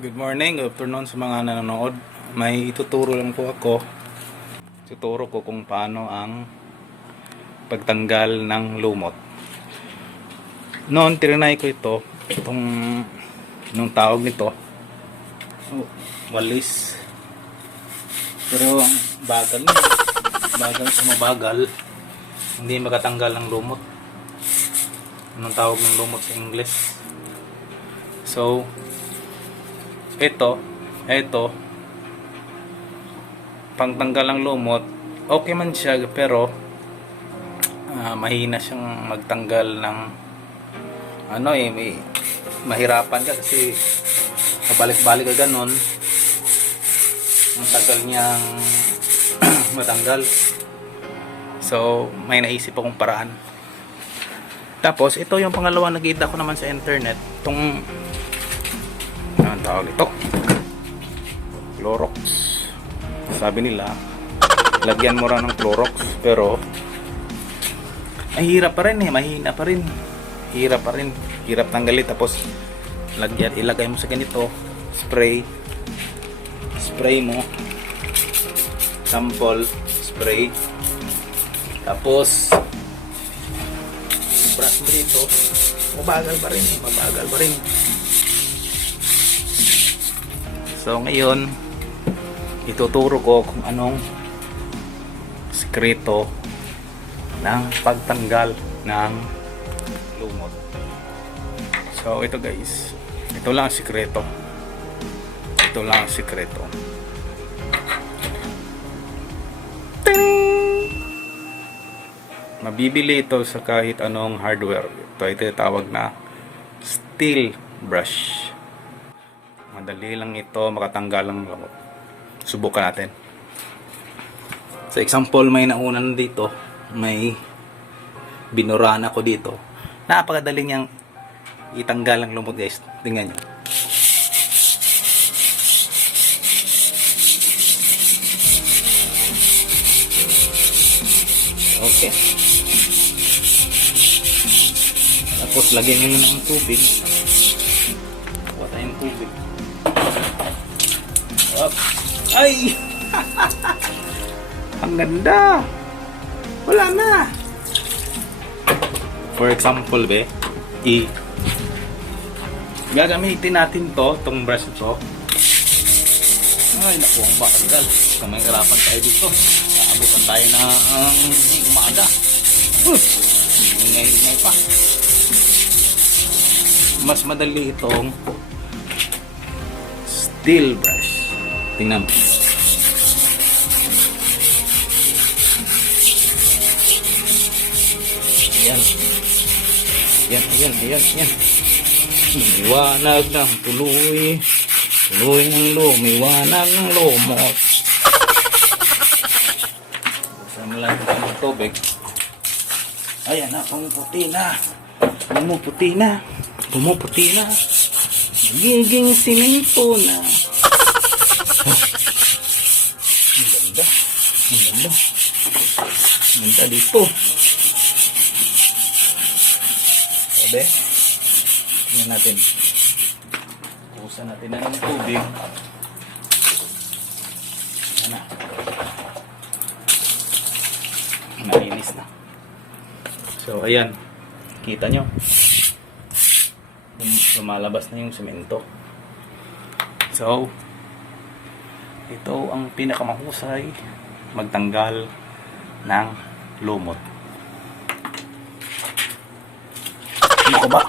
Good morning, good afternoon sa mga nanonood. May ituturo lang po ako. Tuturo ko kung paano ang pagtanggal ng lumot. Noon, tirinay ko nung tawag nito, walis. Pero ang bagal sa mabagal, hindi makatanggal ng lumot. Anong tawag ng lumot sa English? So, ito, pangtanggal ng lumot, okay man siya, pero mahina siyang magtanggal ng may mahirapan ka kasi pabalik-balik ka ganon, ang tagal niyang matanggal. So, may naisip akong paraan. Tapos, ito yung pangalawa nakita ko naman sa internet, itong ang tawag ito, Clorox. Sabi nila lagyan mo rin ng Clorox, pero ay hirap pa rin, mahina pa rin, hirap tanggalin. Tapos ilagay mo sa ganito, spray mo, sample spray, tapos brush mo dito, mabagal pa rin. So ngayon, ituturo ko kung anong sikreto ng pagtanggal ng lumot. So ito guys, ito lang ang sikreto. Mabibili ito sa kahit anong hardware. Ito tawag na steel brush. Madali lang ito makatanggal ng lumot. Subukan natin. Sa example, may naunan dito, may binuraan ako dito. Napakadali niyang itanggal ang lumot guys. Tingnan niyo. Okay. Tapos lagyan niyo ng tubig. Kuha tayong tubig. Ay! Ang ganda! Wala na! For example, gagamitin natin itong brush ito. Ay, naku, ang bagal. Kung may harapan tayo dito, kaabutan tayo na umaga. Ingay pa. Mas madali itong steel brush. Tingnan mo. Yan. Lumiwanag ng tuloy ng lumiwanag ng lumot. Buksan mo lang ng tubig. Ayan na, pumuputi na. Magiging simento na. Ang ganda dito. Sabi, tingnan natin. Pusan natin na ng tubig. Ayan na. Nainis na. So, ayan. Kita nyo. Lumalabas na yung semento. So, ito ang pinakamahusay magtanggal ng lumot. Ano ba?